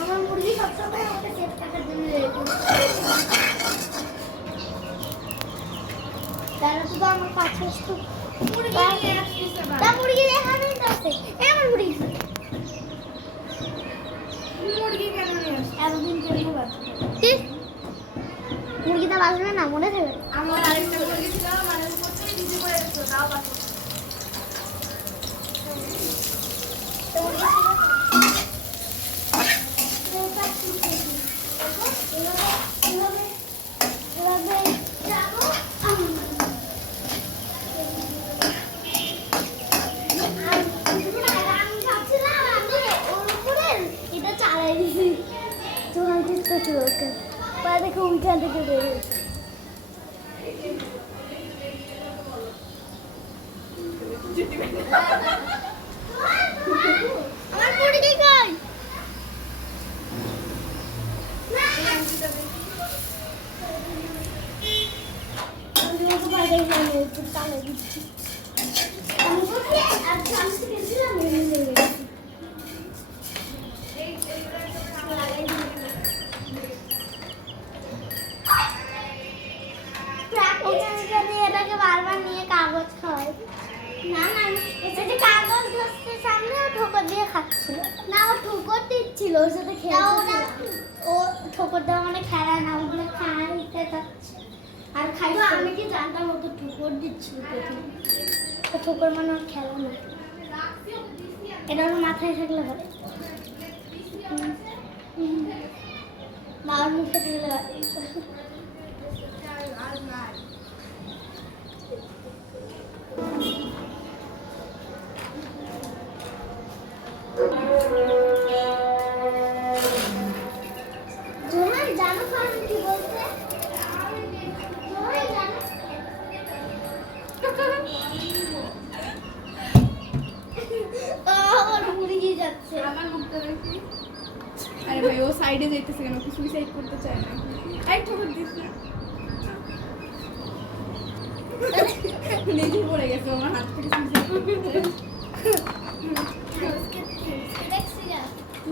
আমার মুরগি সবসময় আমাকে সেফ থাকার জন্য তারা শুধু আমার কাছে আসতো মুরগি এখানেই তো আছে আমার মুরগি কেন নিয়ে আসছে এতদিন কেন বাঁচবে মুরগিটা বাঁচবে না মনে থাকবে আমার আরেকটা মুরগি ছিল মানে প্রত্যেক দিন করে দিত তাও বাঁচবে দেখো উল্টা থেকে বেরিয়েছে আমার মুরগি কই এটাকে বারবার নিয়ে কাগজ খাওয়াই না না এটা যে কাগজ ধরছে সামনে ঠোকর দিয়ে খাচ্ছিল না ও ঠোকর দিচ্ছিল ওর সাথে খেলছিল ও ঠোকর দেওয়া মানে খেলা না ওগুলো খাইতে খাচ্ছে আর খাইতে আমি কি জানতাম ও তো ঠোকর দিচ্ছিল তো ঠোকর মানে ওর খেলা না এটা ওর মাথায় থাকলে হবে না ওর মুখে থাকলে হবে আরে ভাই ও সাইডে যাইতেছে কেন কি সুইসাইড করতে চায় না এই ঠোকর দিস না নিজে পড়ে গেছে আমার হাত থেকে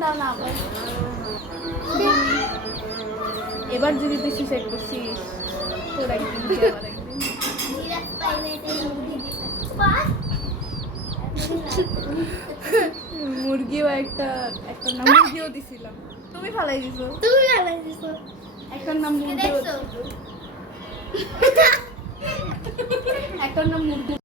না না এবার যদি তুই সুইসাইড করছিস তোর একদিন মুরগিও একটা নাম মুরগিও দিছিলাম তুমি ফালাই দিছো একটা নাম মুরগিও একটা নাম মুরগি